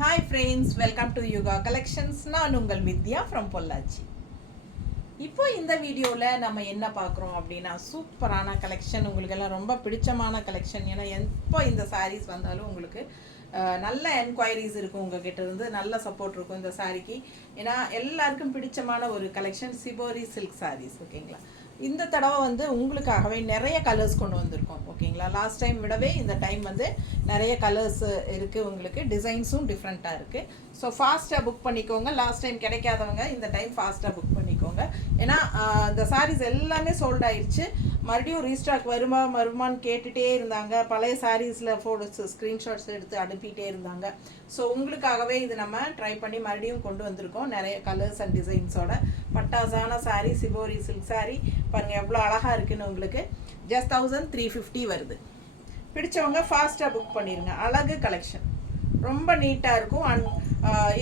Hi friends, welcome to Yuga collections. நான் உங்கள் வித்யா from Pollachi. இப்போ இந்த வீடியோவில் நம்ம என்ன பார்க்குறோம் அப்படின்னா, சூப்பரான கலெக்ஷன், உங்களுக்கெல்லாம் ரொம்ப பிடிச்சமான கலெக்ஷன். ஏன்னா எப்போ இந்த சாரீஸ் வந்தாலும் உங்களுக்கு நல்ல என்கொயரிஸ் இருக்கும், உங்ககிட்ட இருந்து நல்ல சப்போர்ட் இருக்கும் இந்த சாரீக்கு. ஏன்னா எல்லாருக்கும் பிடிச்சமான ஒரு கலெக்ஷன் சிபோரி சில்க் சாரீஸ். ஓகேங்களா, இந்த தடவை வந்து உங்களுக்காகவே நிறைய கலர்ஸ் கொண்டு வந்திருக்கோம். ஓகேங்களா, லாஸ்ட் டைம் விடவே இந்த டைம் வந்து நிறைய கலர்ஸ் இருக்குது, உங்களுக்கு டிசைன்ஸும் டிஃப்ரெண்ட்டாக இருக்குது. ஸோ ஃபாஸ்ட்டாக புக் பண்ணிக்கோங்க. லாஸ்ட் டைம் கிடைக்காதவங்க இந்த டைம் ஃபாஸ்ட்டாக புக் பண்ணிக்கோங்க. ஏன்னா இந்த சாரீஸ் எல்லாமே சோல்ட் ஆயிடுச்சு. மறுபடியும் ரீஸ்டாக் வருமான்னு கேட்டுகிட்டே இருந்தாங்க. பழைய சாரீஸில் ஃபோட்டோஸ் ஸ்க்ரீன்ஷாட்ஸ் எடுத்து அனுப்பிகிட்டே இருந்தாங்க. ஸோ உங்களுக்காகவே இது நம்ம ட்ரை பண்ணி மறுபடியும் கொண்டு வந்திருக்கோம், நிறைய கலர்ஸ் அண்ட் டிசைன்ஸோட. பட்டாசான சாரீ, சிபோரி சில்க் சாரீ பாருங்கள் எவ்வளோ அழகாக இருக்குன்னு. உங்களுக்கு ஜஸ்ட் 1350 வருது. பிடிச்சவங்க ஃபாஸ்ட்டாக புக் பண்ணிடுங்க. அழகு கலெக்ஷன், ரொம்ப நீட்டாக இருக்கும்.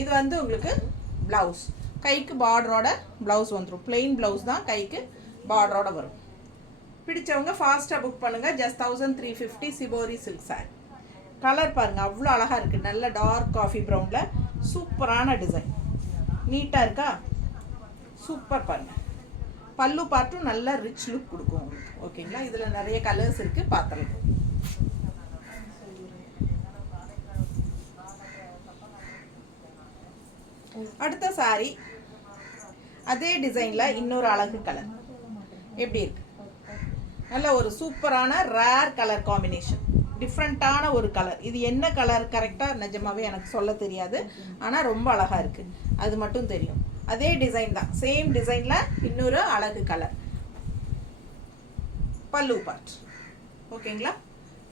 இது வந்து உங்களுக்கு ப்ளவுஸ், கைக்கு பார்டரோட ப்ளவுஸ் வந்துடும். பிளெயின் ப்ளவுஸ் தான், கைக்கு பார்டரோட வரும். பிடிச்சவங்க ஃபாஸ்ட்டாக புக் பண்ணுங்கள். Just 1350 shibori silk sorry. Colour பாருங்கள் அவ்வளோ அழகாக இருக்குது. நல்ல டார்க் காஃபி ப்ரௌனில் சூப்பரான டிசைன், நீட்டாக இருக்கா? சூப்பர். பாருங்கள் பல்லு பார்ட்டும் நல்ல ரிச் லுக் கொடுக்கும் உங்களுக்கு. ஓகேங்களா, இதில் நிறைய கலர்ஸ் இருக்குது, பார்த்துடலாம். அடுத்த சாரி அதே டிசைனில் இன்னொரு அழகு கலர். எப்படி இருக்கு? நல்ல ஒரு சூப்பரான ரேர் கலர் காம்பினேஷன், டிஃப்ரெண்ட்டான ஒரு கலர். இது என்ன கலர் கரெக்டாக நிஜமாவே எனக்கு சொல்ல தெரியாது, ஆனால் ரொம்ப அழகாக இருக்குது, அது மட்டும் தெரியும். அதே டிசைன் தான், சேம் டிசைனில் இன்னொரு அழகு கலர். பல்லு பார்ட். ஓகேங்களா,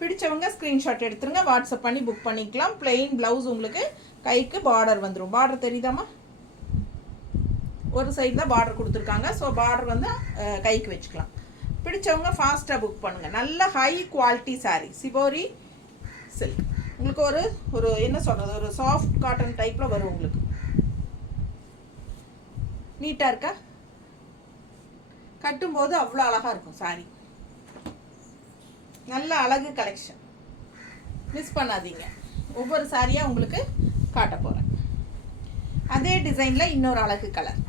பிடிச்சவங்க ஸ்க்ரீன்ஷாட் எடுத்துருங்க, வாட்ஸ்அப் பண்ணி புக் பண்ணிக்கலாம். பிளெயின் ப்ளவுஸ், உங்களுக்கு கைக்கு பார்டர் வந்துடும். பார்டர் தெரியுதாம்மா? ஒரு சைடு தான் பார்டர் கொடுத்துருக்காங்க. ஸோ பார்டர் வந்து கைக்கு வச்சுக்கலாம். பிடிச்சவங்க ஃபாஸ்ட்டாக புக் பண்ணுங்கள். நல்ல high quality sari, shibori silk. உங்களுக்கு ஒரு என்ன சொல்கிறது, ஒரு சாஃப்ட் காட்டன் டைப்பில் வரும். உங்களுக்கு நீட்டாக இருக்கா? கட்டும்போது அவ்வளோ அழகாக இருக்கும் சாரீ. நல்ல அழகு கலெக்ஷன், மிஸ் பண்ணாதீங்க. ஒவ்வொரு சாரியாக உங்களுக்கு காட்ட போகிறேன். அதே டிசைனில் இன்னொரு அழகு கலர்.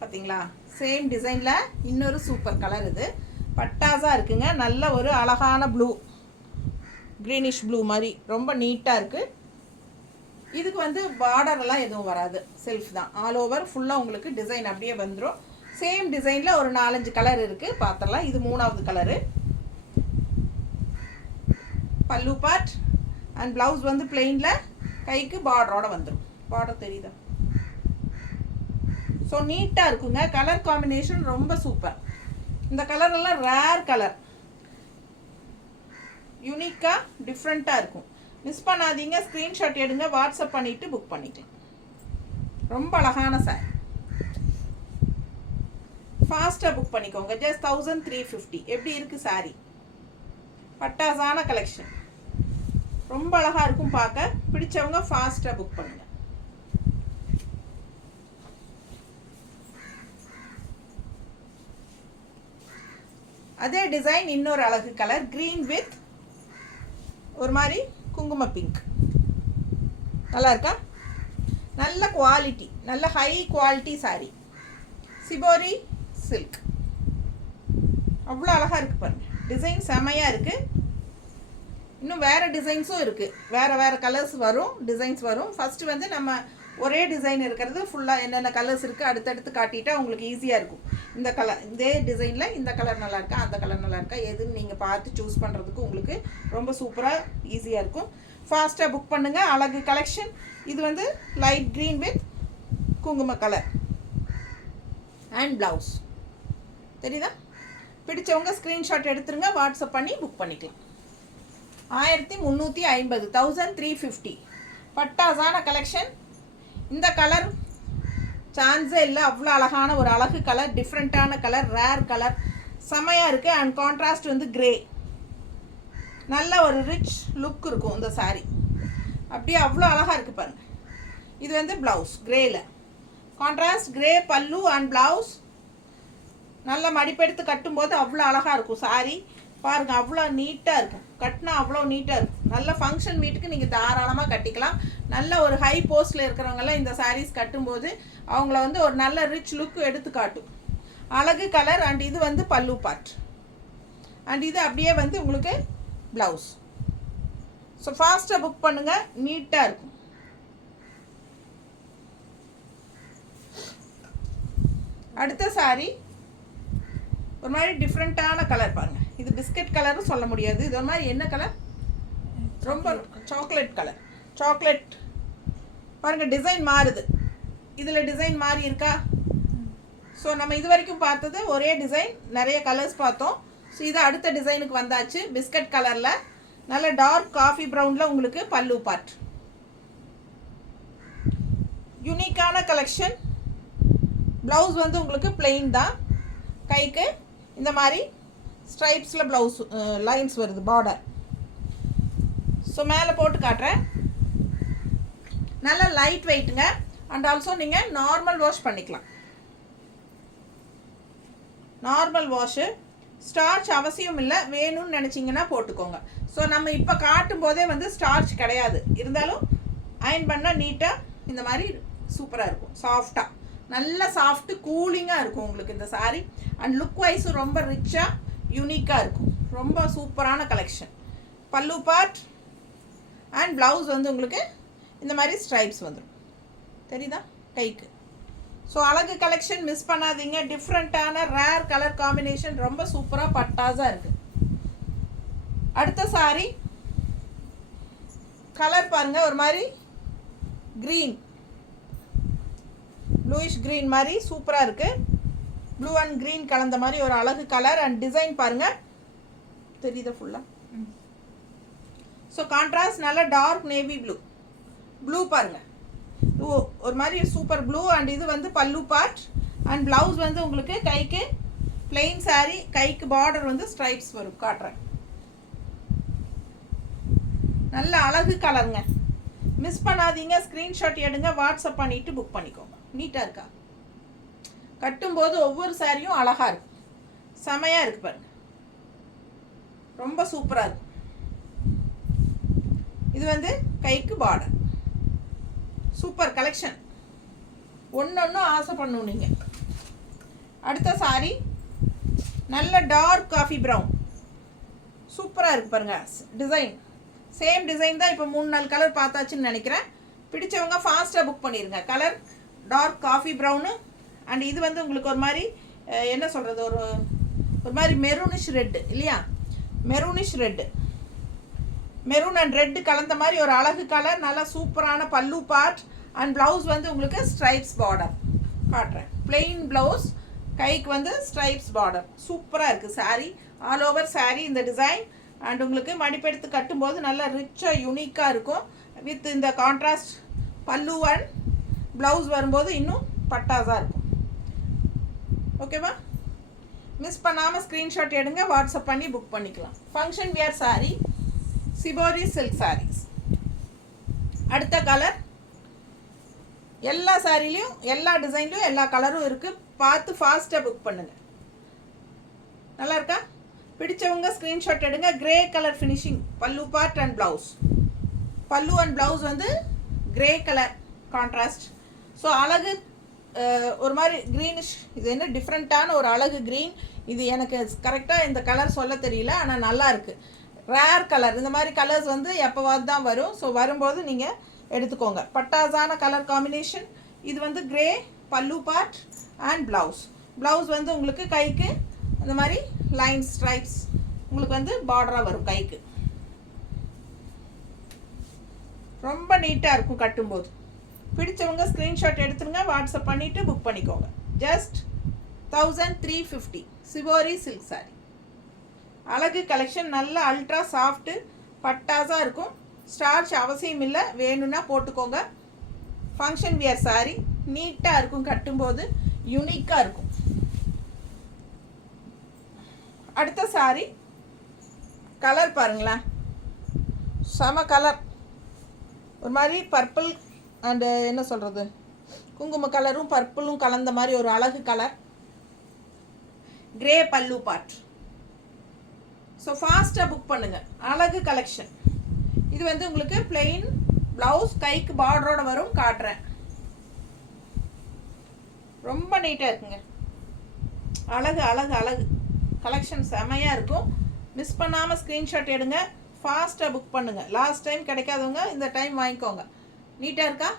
பார்த்தீங்களா, சேம் டிசைனில் இன்னொரு சூப்பர் கலர். இது பட்டாஸாக இருக்குங்க. நல்ல ஒரு அழகான ப்ளூ, க்ரீனிஷ் ப்ளூ மாதிரி ரொம்ப நீட்டாக இருக்குது. இதுக்கு வந்து பார்டரெல்லாம் எதுவும் வராது, செல்ஃப் தான். ஆல் ஓவர் ஃபுல்லாக உங்களுக்கு டிசைன் அப்படியே வந்துடும். சேம் டிசைனில் ஒரு 4-5 கலர் இருக்குது, பார்த்துடலாம். இது 3வது கலரு. பல்லு பார்ட் அண்ட் ப்ளவுஸ் வந்து பிளெயினில், கைக்கு பார்டரோட வந்துடும். பார்டர் தெரியுதா? ஸோ நீட்டாக இருக்குங்க. கலர் காம்பினேஷன் ரொம்ப சூப்பர். இந்த கலரெல்லாம் ரேர் கலர், யூனிக்காக டிஃப்ரெண்ட்டாக இருக்கும். மிஸ் பண்ணாதீங்க. ஸ்க்ரீன்ஷாட் எடுங்க, வாட்ஸ்அப் பண்ணிவிட்டு புக் பண்ணிக்கலாம். ரொம்ப அழகான சாரி, ஃபாஸ்ட்டாக புக் பண்ணிக்கோங்க. ஜஸ்ட் 1350. எப்படி இருக்குது சாரி? பட்டாசான கலெக்ஷன், ரொம்ப அழகாக இருக்கும் பார்க்க. பிடிச்சவங்க ஃபாஸ்ட்டாக புக் பண்ணுங்கள். அதே டிசைன் இன்னொரு அழகு கலர், க்ரீன் வித் ஒரு மாதிரி குங்கும பிங்க். நல்லா இருக்கா? நல்ல குவாலிட்டி, நல்ல high quality sorry, shibori silk. அவ்வளோ அழகாக இருக்குது பாருங்கள். டிசைன் செமையாக இருக்குது. இன்னும் வேறு டிசைன்ஸும் இருக்குது, வேறு கலர்ஸ் வரும், டிசைன்ஸ் வரும். ஃபஸ்ட்டு வந்து நம்ம ஒரே டிசைன் இருக்கிறது ஃபுல்லாக என்னென்ன கலர்ஸ் இருக்குது அடுத்தடுத்து காட்டிட்டா உங்களுக்கு ஈஸியாக இருக்கும். இந்த கலர், இதே டிசைனில் இந்த கலர் நல்லா இருக்கா, அந்த கலர் நல்லா இருக்கா, எதுன்னு நீங்கள் பார்த்து சூஸ் பண்ணுறதுக்கு உங்களுக்கு ரொம்ப சூப்பராக ஈஸியாக இருக்கும். ஃபாஸ்ட்டாக புக் பண்ணுங்கள். அழகு கலெக்ஷன். இது வந்து லைட் க்ரீன் வித் குங்கும கலர் அண்ட் ப்ளவுஸ். தெரியுதா? பிடிச்சவங்க ஸ்க்ரீன்ஷாட் எடுத்துருங்க, வாட்ஸ்அப் பண்ணி புக் பண்ணிக்கலாம். 1350, 1350. பட்டாசான கலெக்ஷன். இந்த கலர் சான்ஸே இல்லை, அவ்வளோ அழகான ஒரு அழகு கலர், டிஃப்ரெண்ட்டான கலர், ரேர் கலர், செமையாக இருக்குது. அண்ட் கான்ட்ராஸ்ட் வந்து கிரே, நல்ல ஒரு ரிச் லுக் இருக்கும் இந்த சாரீ. அப்படியே அவ்வளோ அழகாக இருக்குது பாருங்கள். இது வந்து ப்ளவுஸ் கிரேயில், கான்ட்ராஸ்ட் கிரே பல்லு அண்ட் ப்ளவுஸ். நல்ல மடிப்பெடுத்து கட்டும்போது அவ்வளோ அழகாக இருக்கும் சாரீ. பாருங்கள் அவ்வளோ நீட்டாக இருக்கும், கட்டினா அவ்வளோ நீட்டாக இருக்கும். நல்ல ஃபங்க்ஷன் வீட்டுக்கு நீங்கள் தாராளமாக கட்டிக்கலாம். நல்ல ஒரு ஹை போஸ்ட்டில் இருக்கிறவங்கெல்லாம் இந்த சாரீஸ் கட்டும்போது அவங்கள வந்து ஒரு நல்ல ரிச் லுக் எடுத்து காட்டும். அழகு கலர். அண்ட் இது வந்து பல்லு பார்ட். அண்ட் இது அப்படியே வந்து உங்களுக்கு ப்ளவுஸ். ஸோ ஃபாஸ்ட்டாக புக் பண்ணுங்கள், நீட்டாக இருக்கும். அடுத்த சாரீ ஒரு மாதிரி டிஃப்ரெண்ட்டான கலர் பாருங்கள். இது பிஸ்கட் கலரும் சொல்ல முடியாது. இது ஒரு மாதிரி என்ன கலர், ரொம்ப சாக்லேட் கலர். சாக்லேட் பாருங்கள், டிசைன் மாறுது. இதில் டிசைன் மாறி இருக்கா? ஸோ நம்ம இது வரைக்கும் பார்த்தது ஒரே டிசைன், நிறைய கலர்ஸ் பார்த்தோம். ஸோ இது அடுத்த டிசைனுக்கு வந்தாச்சு. பிஸ்கட் கலரில் நல்ல டார்க் காஃபி ப்ரௌனில் உங்களுக்கு பல்லு பார்ட். யூனிக்கான கலெக்ஷன். ப்ளவுஸ் வந்து உங்களுக்கு பிளெயின் தான். கைக்கு இந்த மாதிரி ஸ்ட்ரைப்ஸில் ப்ளவுஸ் லைன்ஸ் வருது, பார்டர். ஸோ மேலே போட்டு காட்டுறேன். நல்லா லைட் வெயிட்டுங்க. அண்ட் ஆல்சோ நீங்கள் நார்மல் வாஷ் பண்ணிக்கலாம். Normal wash. ஸ்டார்ச் அவசியம் இல்லை, வேணும்னு நினச்சிங்கன்னா போட்டுக்கோங்க. ஸோ நம்ம இப்போ காட்டும் போதே வந்து ஸ்டார்ச் கிடையாது, இருந்தாலும் அயன் பண்ணால் நீட்டாக இந்த மாதிரி சூப்பராக இருக்கும். சாஃப்டாக, நல்ல சாஃப்ட்டு கூலிங்காக இருக்கும் உங்களுக்கு இந்த சாரீ. அண்ட் லுக் வைஸும் ரொம்ப ரிச்சாக யூனிக்காக இருக்கும். ரொம்ப சூப்பரான கலெக்ஷன். பல்லு பார்ட் அண்ட் ப்ளவுஸ் வந்து உங்களுக்கு இந்த மாதிரி ஸ்ட்ரைப்ஸ் வந்துடும், தெரியுதா கைக்கு. ஸோ அழகு கலெக்ஷன் மிஸ் பண்ணாதீங்க. டிஃப்ரெண்ட்டான ரேர் கலர் காம்பினேஷன், ரொம்ப சூப்பராக பட்டாஸாக இருக்குது. அடுத்த சாரீ கலர் பாருங்கள், ஒரு மாதிரி க்ரீன், ப்ளூயிஷ் க்ரீன் மாதிரி சூப்பராக இருக்குது. ப்ளூ அண்ட் க்ரீன் கலந்த மாதிரி ஒரு அழகு கலர். அண்ட் டிசைன் பாருங்கள், தெரியுதா ஃபுல்லாக. ஸோ கான்ட்ராஸ்ட் நல்ல டார்க் நேவி ப்ளூ. ப்ளூ பாருங்கள், ஒரு மாதிரி சூப்பர் ப்ளூ. அண்ட் இது வந்து பல்லு பார்ட். அண்ட் ப்ளவுஸ் வந்து உங்களுக்கு கைக்கு பிளெயின் சாரீ, கைக்கு பார்டர் வந்து ஸ்ட்ரைப்ஸ் வரும். காட்டுறேன். நல்ல அழகு கலருங்க, மிஸ் பண்ணாதீங்க. ஸ்க்ரீன்ஷாட் எடுங்க, வாட்ஸ்அப் பண்ணிவிட்டு புக் பண்ணிக்கோங்க. நீட்டாக இருக்கா? கட்டும்போது ஒவ்வொரு சாரியும் அழகாக இருக்கும், செமையாக இருக்கு பாருங்க, ரொம்ப சூப்பராக இருக்கும். இது வந்து கைக்கு பார்டர். சூப்பர் கலெக்ஷன், ஒன்று ஆசைப்படணும் நீங்கள். அடுத்த சாரி நல்ல டார்க் காஃபி ப்ரௌன், சூப்பராக இருக்குது பாருங்கள். டிசைன் சேம் டிசைன் தான். இப்போ 3-4 கலர் பார்த்தாச்சுன்னு நினைக்கிறேன். பிடிச்சவங்க ஃபாஸ்ட்டாக புக் பண்ணிடுங்க. Colour dark coffee brown. And இது வந்து உங்களுக்கு ஒரு மாதிரி என்ன சொல்கிறது, ஒரு மாதிரி மெரூனிஷ் ரெட்டு இல்லையா, maroonish red, maroon and red கலந்த மாதிரி ஒரு அழகு கலர். நல்லா சூப்பரான பல்லு பார்ட். அண்ட் ப்ளவுஸ் வந்து உங்களுக்கு ஸ்ட்ரைப்ஸ் பார்டர். காட்டுறேன். பிளெயின் ப்ளவுஸ், கைக்கு வந்து ஸ்ட்ரைப்ஸ் பார்டர். சூப்பராக இருக்குது சாரீ. ஆல் ஓவர் சாரீ இந்த டிசைன். அண்ட் உங்களுக்கு மடிப்பெடுத்து கட்டும்போது நல்லா ரிச்சாக யூனிக்காக இருக்கும். வித் இந்த கான்ட்ராஸ்ட் பல்லு அண்ட் ப்ளவுஸ் வரும்போது இன்னும் பட்டாஸாக இருக்கும். ஓகேவா? மிஸ் பண்ணாமல் ஸ்க்ரீன்ஷாட் எடுங்க, வாட்ஸ்அப் பண்ணி புக் பண்ணிக்கலாம். Function wear sari, shibori silk saris. அடுத்த கலர். எல்லா சாரிலையும் எல்லா டிசைன்லையும் எல்லா கலரும் இருக்குது. பார்த்து ஃபாஸ்ட்டாக புக் பண்ணுங்கள். நல்லா இருக்கா? பிடிச்சவங்க ஸ்க்ரீன்ஷாட் எடுங்க. கிரே கலர் ஃபினிஷிங் பல்லு பார்ட் அண்ட் ப்ளவுஸ். பல்லு அண்ட் ப்ளவுஸ் வந்து கிரே கலர் கான்ட்ராஸ்ட். ஸோ அழகு ஒரு மாதிரி க்ரீனிஷ். இது என்ன டிஃப்ரெண்ட்டான ஒரு அழகு க்ரீன். இது எனக்கு கரெக்டாக இந்த கலர் சொல்ல தெரியல, ஆனால் நல்லா இருக்குது. Rare colour. இந்த மாதிரி கலர்ஸ் வந்து எப்போவாது தான் வரும். ஸோ வரும்போது நீங்கள் எடுத்துக்கோங்க. பட்டாசான கலர் காம்பினேஷன். இது வந்து கிரே பல்லு பார்ட் அண்ட் ப்ளவுஸ். ப்ளவுஸ் வந்து உங்களுக்கு கைக்கு இந்த மாதிரி லைன்ஸ் ஸ்ட்ரைப்ஸ் உங்களுக்கு வந்து பார்டராக வரும் கைக்கு. ரொம்ப நீட்டாக இருக்கும் கட்டும்போது. பிடிச்சவங்க ஸ்க்ரீன்ஷாட் எடுத்துருங்க, வாட்ஸ்அப் பண்ணிவிட்டு புக் பண்ணிக்கோங்க. Just 1350 shibori silk sorry. அழகு கலெக்ஷன். நல்ல அல்ட்ரா சாஃப்ட்டு பட்டாஸாக இருக்கும். ஸ்டார்ச் அவசியம் இல்லை, வேணும்னா போட்டுக்கோங்க. Function wear sorry. நீட்டாக இருக்கும், கட்டும்போது யூனிக்காக இருக்கும். அடுத்த சாரி கலர் பாருங்களேன், செம கலர். ஒரு மாதிரி பர்பிள் அண்டு என்ன சொல்கிறது, குங்கும கலரும் பர்பிளும் கலந்த மாதிரி ஒரு அழகு கலர். கிரே பல்லு பார்ட். ஸோ ஃபாஸ்ட்டாக புக் பண்ணுங்கள். அழகு கலெக்ஷன். இது வந்து உங்களுக்கு plain ப்ளவுஸ், கைக்கு பார்டரோட வரும். காட்டுறேன். ரொம்ப நீட்டாக இருக்குங்க. அழகு அழகு அழகு. கலெக்ஷன் செமையாக இருக்கும். மிஸ் பண்ணாமல் ஸ்க்ரீன்ஷாட் எடுங்க. ஃபாஸ்ட்டாக புக் பண்ணுங்கள். லாஸ்ட் டைம் கிடைக்காதவங்க இந்த டைம் வாங்கிக்கோங்க. நீட்டாக இருக்கா?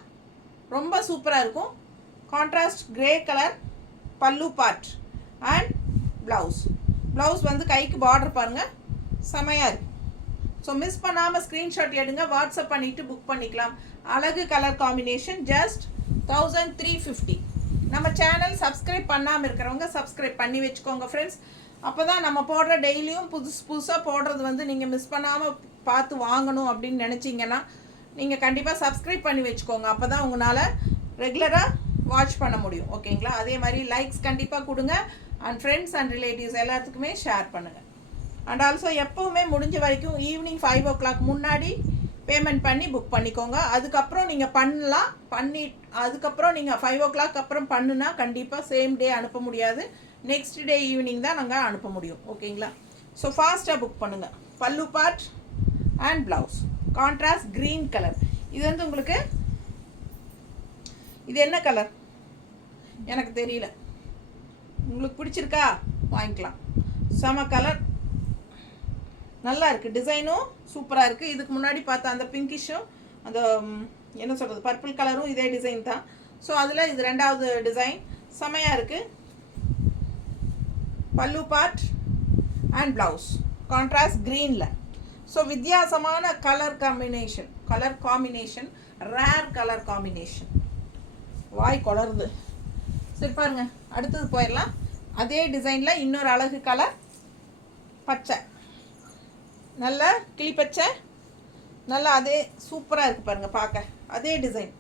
ரொம்ப சூப்பராக இருக்கும். கான்ட்ராஸ்ட் கிரே கலர் பல்லு பார்ட் அண்ட் ப்ளவுஸ். ப்ளவுஸ் வந்து கைக்கு பார்டர் பாருங்கள், செமையாக இருக்குது. ஸோ மிஸ் பண்ணாமல் ஸ்க்ரீன்ஷாட் எடுங்க. வாட்ஸ்அப் பண்ணிவிட்டு புக் பண்ணிக்கலாம். அழகு கலர் காம்பினேஷன். ஜஸ்ட் 1350. நம்ம சேனல் சப்ஸ்கிரைப் பண்ணாமல் இருக்கிறவங்க சப்ஸ்கிரைப் பண்ணி வச்சுக்கோங்க ஃப்ரெண்ட்ஸ். அப்போ தான் நம்ம போடுற டெய்லியும் புதுசாக போடுறது வந்து நீங்கள் மிஸ் பண்ணாமல் பார்த்து வாங்கணும் அப்படின்னு நினச்சிங்கன்னா நீங்கள் கண்டிப்பாக சப்ஸ்கிரைப் பண்ணி வச்சுக்கோங்க. அப்போ தான் உங்களால் ரெகுலராக வாட்ச் பண்ண முடியும். ஓகேங்களா? அதே மாதிரி லைக்ஸ் கண்டிப்பாக கொடுங்க. அண்ட் ஃப்ரெண்ட்ஸ் அண்ட் ரிலேட்டிவ்ஸ் எல்லாத்துக்குமே ஷேர் பண்ணுங்கள். அண்ட் ஆல்சோ எப்போவுமே முடிஞ்ச வரைக்கும் ஈவினிங் 5 o'clock முன்னாடி பேமெண்ட் பண்ணி புக் பண்ணிக்கோங்க. அதுக்கப்புறம் நீங்கள் பண்ணலாம். அதுக்கப்புறம் நீங்கள் 5 o'clock அப்புறம் பண்ணுனா கண்டிப்பாக சேம் டே அனுப்ப முடியாது. நெக்ஸ்ட் டே ஈவினிங் தான் நாங்கள் அனுப்ப முடியும். ஓகேங்களா? ஸோ ஃபாஸ்ட்டாக புக் பண்ணுங்கள். பல்லு part and blouse contrast green colour. இது வந்து உங்களுக்கு இது என்ன கலர் எனக்கு தெரியல. உங்களுக்கு பிடிச்சிருக்கா? வாங்கிக்கலாம். செம கலர், நல்லா இருக்குது. டிசைனும் சூப்பராக இருக்குது. இதுக்கு முன்னாடி பார்த்தா அந்த பிங்கிஷும் அந்த என்ன சொல்கிறது பர்பிள் கலரும் இதே டிசைன் தான். ஸோ அதில் இது ரெண்டாவது டிசைன். செமையாக இருக்குது. பல்லு பார்ட் அண்ட் ப்ளவுஸ் கான்ட்ராஸ்ட் க்ரீனில். ஸோ வித்தியாசமான colour combination rare colour combination. வாய் கொளருது. சரி பாருங்க, அடுத்தது போயிடலாம். அதே டிசைனில் இன்னொரு அழகு கலர் பச்சை, நல்ல கிளிப்பச்சை, நல்லா அதே சூப்பராக இருக்குது பாருங்கள் பார்க்க. அதே டிசைன்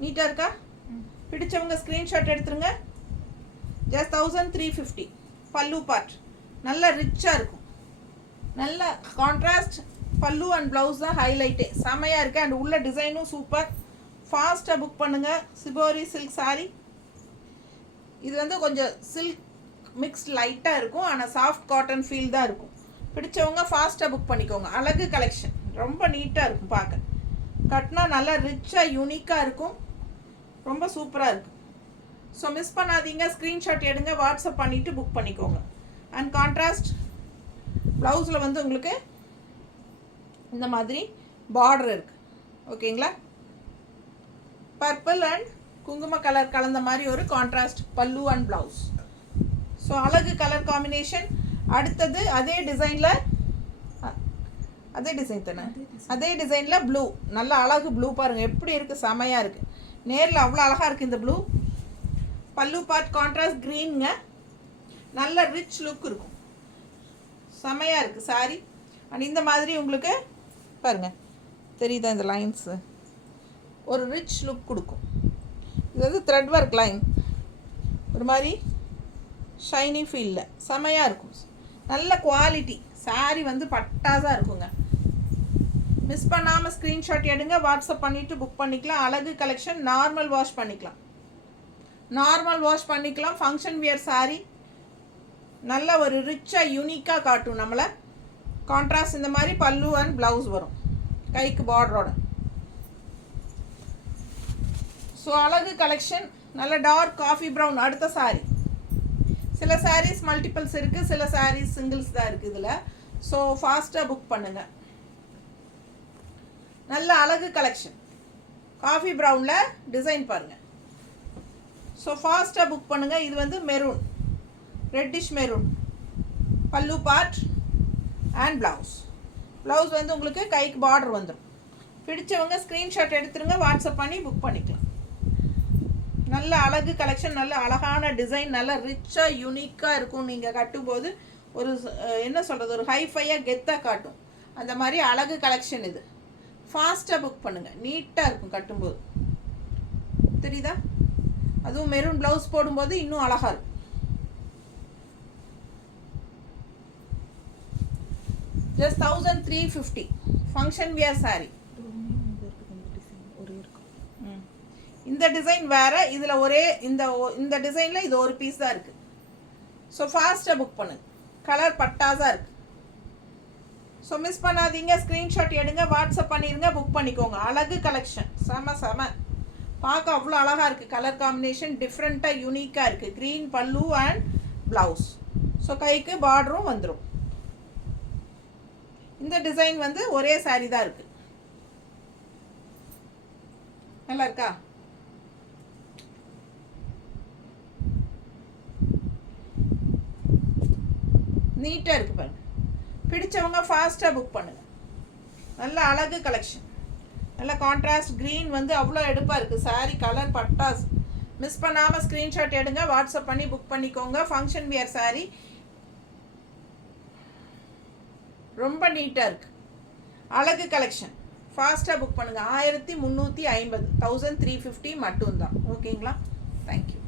நீட்டாக இருக்கா? பிடிச்சவங்க ஸ்க்ரீன்ஷாட் எடுத்துருங்க. ஜஸ்ட் 1350. பல்லு பார்ட் நல்லா ரிச்சாக இருக்கும். நல்ல கான்ட்ராஸ்ட் பல்லு அண்ட் ப்ளவுஸ் தான் ஹைலைட்டே. செமையாக இருக்குது. அண்ட் உள்ள டிசைனும் சூப்பர். ஃபாஸ்ட்டாக புக் பண்ணுங்கள். Shibori silk sorry. இது வந்து கொஞ்சம் சில்க் மிக்ஸ்ட் லைட்டாக இருக்கும். ஆனால் சாஃப்ட் காட்டன் ஃபீல் தான் இருக்கும். பிடிச்சவங்க ஃபாஸ்ட்டாக புக் பண்ணிக்கோங்க. அழகு கலெக்ஷன். ரொம்ப நீட்டாக இருக்கும் பார்க்க. கட்டினா நல்லா ரிச்சாக யூனிக்காக இருக்கும். ரொம்ப சூப்பராக இருக்கும். ஸோ மிஸ் பண்ணாதீங்க. ஸ்க்ரீன்ஷாட் எடுங்க. வாட்ஸ்அப் பண்ணிவிட்டு புக் பண்ணிக்கோங்க. அண்ட் கான்ட்ராஸ்ட் ப்ளவுஸில் வந்து உங்களுக்கு இந்த மாதிரி பார்டர் இருக்குது. ஓகேங்களா? பர்பிள் அண்ட் குங்கும கலர் கலந்த மாதிரி ஒரு கான்ட்ராஸ்ட் பல்லு அண்ட் ப்ளவுஸ். ஸோ அழகு கலர் காம்பினேஷன். அடுத்தது அதே டிசைனில் அதே டிசைன் தானே, அதே டிசைனில் ப்ளூ. நல்ல அழகு ப்ளூ பாருங்கள் எப்படி இருக்குது. செமையாக இருக்குது. நேரில் அவ்வளோ அழகாக இருக்குது இந்த ப்ளூ. பல்லு பார்ட் கான்ட்ராஸ்ட் க்ரீனுங்க. நல்ல ரிச் லுக் இருக்கும். செமையாக இருக்குது சாரி. அண்ட் இந்த மாதிரி உங்களுக்கு பாருங்கள் தெரியுதா இந்த லைன்ஸு, ஒரு ரிச் லுக் கொடுக்கும். இது வந்து த்ரெட் ஒர்க் லைன், ஒரு மாதிரி ஷைனி ஃபீலில் செமையாக இருக்கும். நல்ல குவாலிட்டி சாரி வந்து பட்டாசாக இருக்குங்க. மிஸ் பண்ணாமல் ஸ்க்ரீன்ஷாட் எடுங்க. வாட்ஸ்அப் பண்ணிவிட்டு புக் பண்ணிக்கலாம். அழகு கலெக்ஷன். நார்மல் வாஷ் பண்ணிக்கலாம். Function wear sorry. நல்ல ஒரு ரிச்சாக யூனிக்காக காட்டும் நம்மளை. கான்ட்ராஸ்ட் இந்த மாதிரி பல்லு அண்ட் ப்ளவுஸ் வரும் கைக்கு பார்டரோட. ஸோ அழகு கலெக்ஷன். நல்ல டார்க் காஃபி ப்ரௌன். அடுத்த சாரி. சில சாரீஸ் மல்டிபிள்ஸ் இருக்குது, சில சாரீஸ் சிங்கிள்ஸ் தான் இருக்குது இதில். ஸோ ஃபாஸ்ட்டாக புக் பண்ணுங்கள். நல்ல அழகு கலெக்ஷன். காஃபி ப்ரௌனில் டிசைன் பாருங்கள். ஸோ ஃபாஸ்ட்டாக புக் பண்ணுங்கள். இது வந்து மெரூன், ரெட்டிஷ் மெரூன். பல்லு பார்ட் அண்ட் ப்ளவுஸ் வந்து உங்களுக்கு கைக்கு பார்டர் வந்துடும். பிடிச்சவங்க ஸ்க்ரீன்ஷாட் எடுத்துருங்க. வாட்ஸ்அப் பண்ணி புக் பண்ணிக்கலாம். நல்ல அழகு கலெக்ஷன். நல்ல அழகான டிசைன். நல்ல ரிச்சாக யூனிக்காக இருக்கும். நீங்கள் கட்டும்போது ஒரு என்ன சொல்கிறது, ஒரு ஹைஃபையாக கெத்தாக காட்டும். அந்த மாதிரி அழகு கலெக்ஷன் இது. ஃபாஸ்ட்டாக புக் பண்ணுங்கள். நீட்டாக இருக்கும் கட்டும்போது. தெரியுதா? அதுவும் மெரூன் ப்ளவுஸ் போடும்போது இன்னும் அழகாக இருக்கும். ஜஸ்ட் 1350. Function wear sorry. இந்த டிசைன் வேறு, இதில் ஒரே இந்த டிசைனில் இது ஒரு பீஸ் தான் இருக்குது. ஸோ ஃபாஸ்ட்டாக புக் பண்ணுங்க. கலர் பட்டாஸாக இருக்குது. ஸோ ஸோ மிஸ் பண்ணாதீங்க, ஸ்க்ரீன்ஷாட் எடுங்க, வாட்ஸ்அப் பண்ணிடுங்க, புக் பண்ணிக்கோங்க. அழகு கலெக்ஷன், செம செம. பார்க்க அவ்வளோ அழகாக இருக்குது. கலர் காம்பினேஷன் டிஃப்ரெண்ட்டாக யூனிக்காக இருக்குது. க்ரீன் பல்லு அண்ட் ப்ளவுஸ். ஸோ கைக்கு பார்டரும் வந்துடும். இந்த டிசைன் வந்து ஒரே சாரீ தான் இருக்குது. நல்லா இருக்கா? நீட்டாக இருக்குது பாருங்க. பிடிச்சவங்க ஃபாஸ்ட்டாக புக் பண்ணுங்க. நல்ல அழகு கலெக்ஷன். நல்ல கான்ட்ராஸ்ட் க்ரீன் வந்து அவ்வளோ எடுப்பாக இருக்குது. சாரீ கலர் பட்டாஸ். மிஸ் பண்ணாமல் ஸ்க்ரீன்ஷாட் எடுங்க, வாட்ஸ்அப் பண்ணி புக் பண்ணிக்கோங்க. ஃபங்க்ஷன் வியர் சாரீ ரொம்ப நீட்டாக இருக்குது. அழகு கலெக்ஷன். ஃபாஸ்ட்டாக புக் பண்ணுங்கள். 1350, 1350 மட்டும்தான். ஓகேங்களா? தேங்க்யூ.